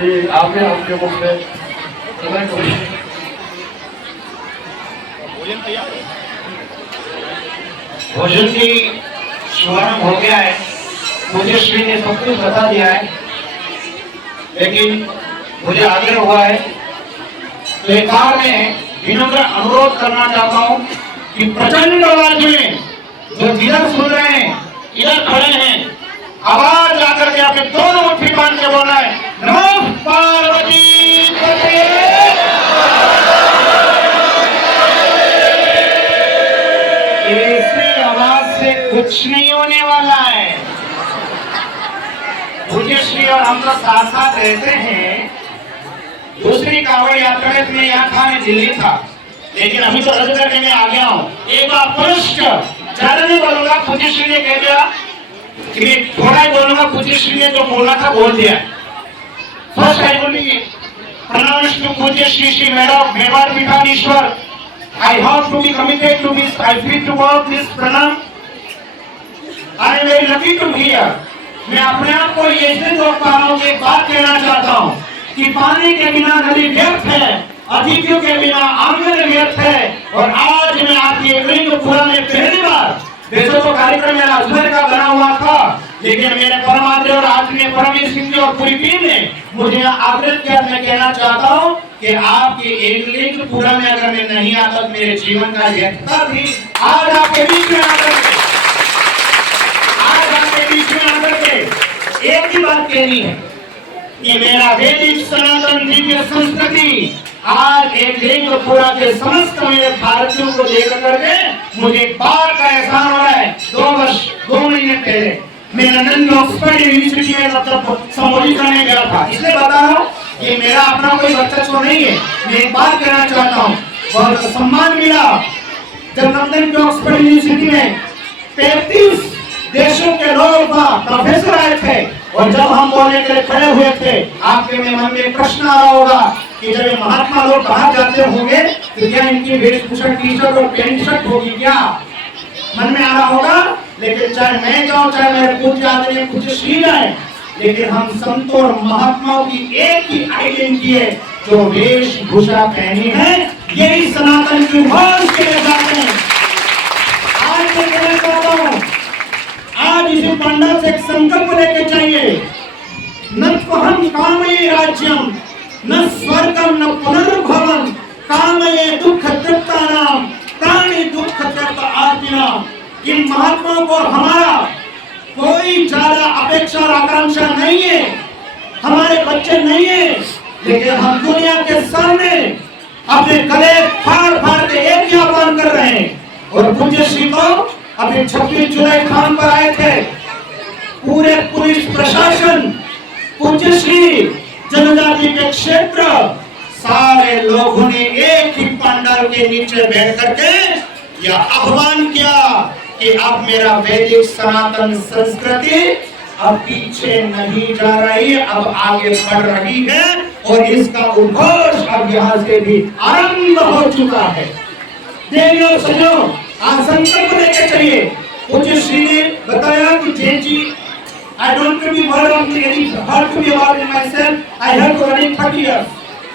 कि आपने आपके मुख में भोजन की शुभारंभ हो गया है। मुझे श्री ने सब कुछ बता दिया है, लेकिन मुझे आग्रह हुआ है तो एक बार मैं विनम्र अनुरोध करना चाहता हूं कि प्रचंड आवाज में जो जिधर सुन रहे हैं, इधर खड़े हैं, आवाज आकर के अपने दोनों मुट्ठी बांध के बोलना है, नमः पार्वती पते। ऐसी आवाज से कुछ नहीं होने वाला है। पूज्य श्री और हम लोग साथ साथ रहते हैं। दूसरी कांवड़ यात्रा में मैं यहाँ था, मैं दिल्ली था, लेकिन अभी तो रद्द करके मैं आ गया हूँ। एक बार पुनश्च ज्यादा नहीं बोलूंगा, पूज्य श्री ने कह दिया कि मैं थोड़ा ही बोलूंगा। पूज्य श्री ने जो बोलना था बोल दिया। फर्स्ट आई बोली प्रणाम टू पूज्य श्री श्री मेवाड़ पीठाधीश्वर। I have to be committed to this. I feel to work this pranam. I am very lucky to be here. मैं अपने आप को ये इसलिए रोक पा रहा हूँ, एक बात कहना चाहता हूँ कि पानी के बिना नदी व्यर्थ है, अतिथियों के बिना आंगन व्यर्थ है। और आज मैं आपकी एक लिंग पूरा में पहली बार, वैसे तो कार्यक्रम मेरा अजमेर का बना हुआ था, लेकिन मेरे परमात्मा और आत्मीय परमेश्वर सिंह जी और पूरी टीम ने मुझे आग्रह किया। मैं कहना चाहता हूँ कि आपकी एक लिंग पूरा में अगर मैं नहीं आता तो मेरे जीवन का व्यर्थता थी। आज आपके बीच में आकर के एक ही बात कहनी है कि मेरा वैदिक सनातन दिव्य संस्कृति आज एक लिंग पूरा के समस्त मेरे भारतीयों को देख करके मुझे बार का एहसास हो रहा है। 2 महीने पहले मैं लंदन में ऑक्सफोर्ड यूनिवर्सिटी में संबोधित करने गया था। इसलिए बता रहा हूँ कि मेरा अपना कोई वर्चस्व नहीं है। मैं एक बात कहना चाहता हूँ, बहुत सम्मान मिला जब लंदन के ऑक्सफोर्ड यूनिवर्सिटी में 35 देशों के लोग प्रोफेसर आए थे, और जब हम बोलने के लिए खड़े हुए थे, आपके मन में प्रश्न आ रहा होगा कि जब ये महात्मा लोग बाहर जाते होंगे तो क्या इनकी वेशभूषा टी शर्ट और पैंट शर्ट होगी क्या, मन में आ रहा होगा। लेकिन चाहे मैं जाऊं, चाहे मेरे पूज्य आदरणीय पूज्य श्री जाए, लेकिन हम संतों और महात्माओं की एक ही आइडेंटिटी है, जो वेशभूषा पहनी है, यही सनातन की वंश के जाते हैं। आज मैं कहना चाहता हूँ, आज इसे पंडित से एक संकल्प लेके चाहिए, न त्वहं कामये राज्यम न स्वर्गम न पुनर्भवम कामये दुख तृप्तानाम प्राणी दुख तृप्त आत्मा। इन महात्माओं को हमारा कोई ज्यादा अपेक्षा और आकांक्षा नहीं है, हमारे बच्चे नहीं है, लेकिन हम दुनिया के सामने अपने गले फाड़ फाड़ के एक ही आह्वान कर रहे हैं। और पूज्य श्री को अभी 26 जुलाई खान पर आए थे, पूरे पुलिस प्रशासन, पूज्य श्री जनजाति के क्षेत्र, सारे लोगों ने एक ही पंडाल के नीचे बैठ करके यह आह्वान किया कि अब मेरा वैदिक सनातन संस्कृति अब पीछे नहीं जा रही, अब आगे बढ़ रही है, और इसका उद्घोष अब यहाँ से भी आरंभ हो चुका है। देवियों सजो, आज संकल्प लेके चलिए। पूज्य श्री ने बताया कि Jain ji, I don't to be worried on any hard to be about in myself. I have to running 30 years.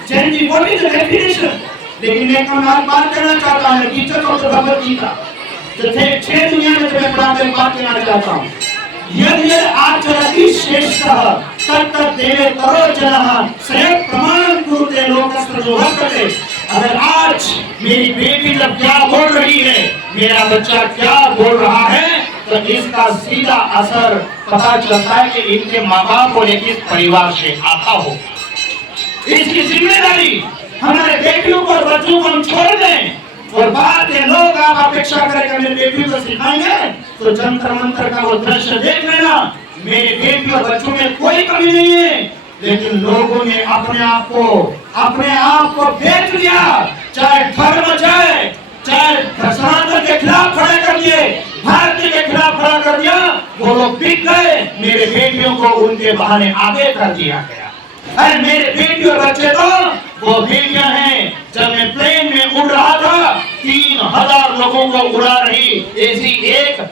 Jain ji, what is the definition? लेकिन मैं बात करना चाहता हूँ teacher of the Bhagavad Gita, जो 6 दुनिया में जो मैं पढ़ाते हैं, बात करना चाहता हूँ। यदि आचरति श्रेष्ठः तत् देवे तरो जनः स्वयं प्रमाण कुरुते लोकस्य जो वर्तते। अगर आज मेरी बेटी जब क्या बोल रही है, मेरा बच्चा क्या बोल रहा है, तो इसका सीधा असर पता चलता है कि इनके माँ बाप और इस परिवार से आता हो। इसकी जिम्मेदारी हमारे बेटियों को और बच्चों को हम छोड़ दें, और बाद में लोग आप अपेक्षा करेंगे मेरे बेटियों को सिखाएंगे तो जंतर मंत्र का वो दृश्य देख लेना। मेरे बेटी और बच्चों में कोई कमी नहीं है, लेकिन लोगों ने अपने आप को बेच दिया। चाहे धर्म चाहे सनातन के खिलाफ खड़े कर दिए, भारतीय के खिलाफ खड़ा कर दिया, वो लोग बिक गए। मेरे बेटियों को उनके बहाने आगे कर दिया गया। अरे मेरे बेटी और बच्चे तो वो बेटियां हैं। जब मैं प्लेन में उड़ रहा था, 3000 लोगों को उड़ा रही ऐसी एक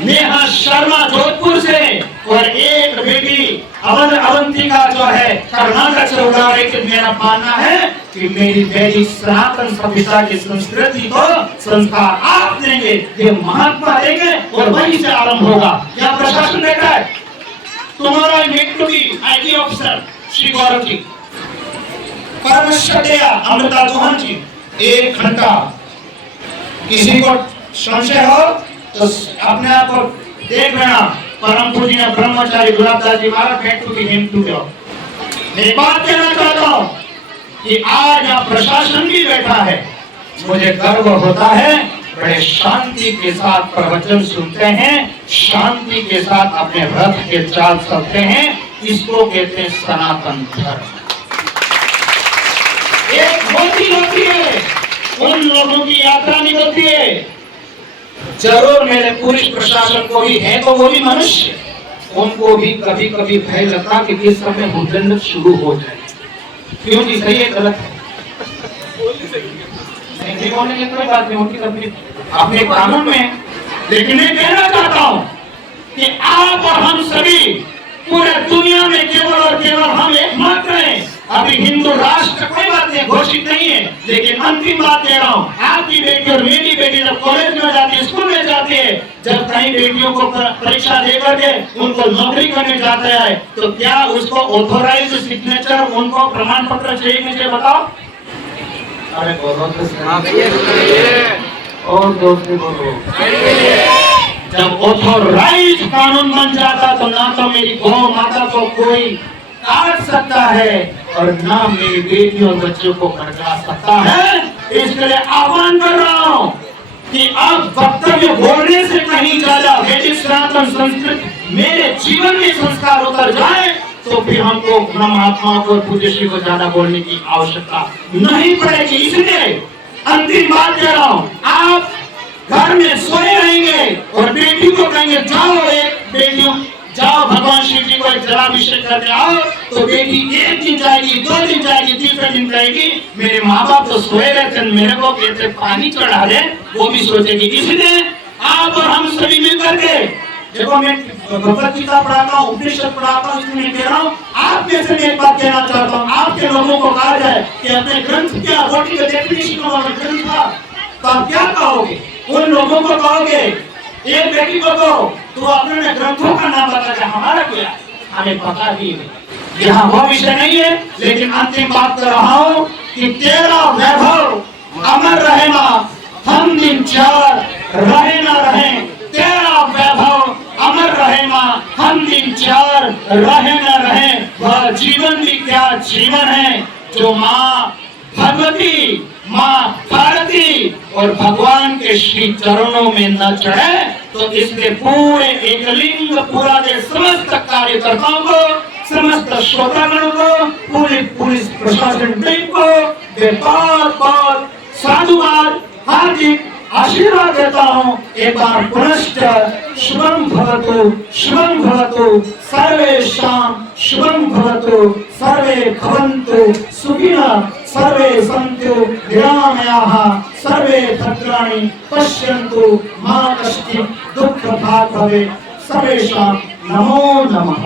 नेहा शर्मा जोधपुर से, और एक बेटी अवंतिका जो है कर्नाटक से उड़ा रहे कि मेरा मानना है कि मेरी वैदिक सनातन सभ्यता की संस्कृति को संस्कार आप देंगे, ये महात्मा देंगे और वहीं से आरंभ होगा। क्या प्रशासन बैठा है? तुम्हारा need to be IT officer Shri Gaurav ji, परमश्रद्धेय अमृता चौहान जी, 1 घंटा किसी को संशय हो तो अपने आप को देख लेना। परम पूज्य ब्रह्मचारी गुलाबदास जी महाराज बैठ टू हिम टू गो। मैं बात कहना चाहता हूं कि आज यहाँ प्रशासन भी बैठा है, मुझे गर्व होता है। बड़े शांति के साथ प्रवचन सुनते हैं, शांति के साथ अपने रथ के चाल चलते हैं, इसको कहते हैं सनातन धर्म। एक होती होती है, उन लोगों की यात्रा निकलती है। जरूर मेरे पुलिस प्रशासन को भी है, तो वो भी मनुष्य, उनको भी कभी कभी भय लगता कि किस समय हुड्डन शुरू हो जाए। क्यों जी? सही है गलत है? नहीं बोलेंगे कोई बात नहीं, उनकी अपने कानून में। लेकिन मैं कहना चाहता हूं कि आप और हम सभी पूरे दुनिया में केवल और केवल हम एकमात्र हैं। अभी हिंदू राष्ट्र कोई बात नहीं घोषित नहीं है, लेकिन अंतिम बात कह रहा हूँ, आपकी बेटी और मेरी बेटी जब कॉलेज में जाती है, स्कूल में जाती है, जब कहीं बेटियों को परीक्षा देकर के उनको नौकरी करने जाता है, तो क्या उसको ऑथोराइज सिग्नेचर, उनको प्रमाण पत्र चाहिए मुझे बताओ? अरे बोलो और दोस्त बोलो। जब ऑथोराइज कानून बन जाता तो ना तो मेरी गौ माता को कोई काट सकता है और ना मेरी बेटी और बच्चों को भड़का सकता है। इसके लिए आह्वान कर रहा हूं कि अब वक्तव्य बोलने से कहीं ज्यादा वैदिक सनातन संस्कृति मेरे जीवन में संस्कार उतर जाए तो फिर हमको महात्माओं को पूज्य श्री को ज्यादा बोलने की आवश्यकता नहीं पड़ेगी। इसलिए अंतिम बात कह रहा हूं, आप घर में सोए रहेंगे और बेटी को कहेंगे जाओ, एक बेटियों जाओ भगवान शिव जी को एक जलाभिषेक करके आओ, तो बेटी 1 दिन जाएगी, 2 दिन जाएगी, तीसरे दिन कहेगी मेरे माँ बाप तो सोए रहते, मेरे को कहते पानी चढ़ा दे, वो भी सोचेगी। इसलिए आप और हम सभी मिलकर के, देखो मैं भगवत गीता पढ़ाता हूँ, उपनिषद पढ़ाता हूँ, इसलिए कह रहा हूँ आप में से मैं एक बात कहना चाहता हूँ, आपके लोगों को कहा जाए कि अपने ग्रंथ क्या what is the definition of ग्रंथ था, तो आप क्या कहोगे? उन लोगों को कहोगे, एक बेटी को कहो तो अपने ग्रंथों का नाम बता दे, हमारा क्या हमें पता ही नहीं। यहाँ वो विषय नहीं है, लेकिन अंतिम बात कर रहा हूँ कि तेरा वैभव अमर रहे माँ, हम दिन 4 रहे ना रहे। तेरा वैभव अमर रहे माँ, हम दिन 4 रहे ना रहे। वह जीवन भी क्या जीवन है जो माँ भगवती, माँ भारती और भगवान के श्री चरणों में न चढ़े। तो इसलिए पूरे एकलिंग पूरा के समस्त कार्यकर्ताओं को, समस्त श्रोतागणों को, पूरे पुलिस प्रशासन टीम को बहुत साधुवाद, हार्दिक आशीर्वाद देता हूँ। एक बार पुनश्च शुभम भवतु, शुभम भवतु, सर्वेषां शुभम भवतु, सर्वे भवन्तु सुखिनः, सर्वे सन्तु निरामयाः, सर्वे भद्राणि पश्यन्तु, मा कश्चित् दुःखभाग् भवेत्। सर्वेषां नमो नमः।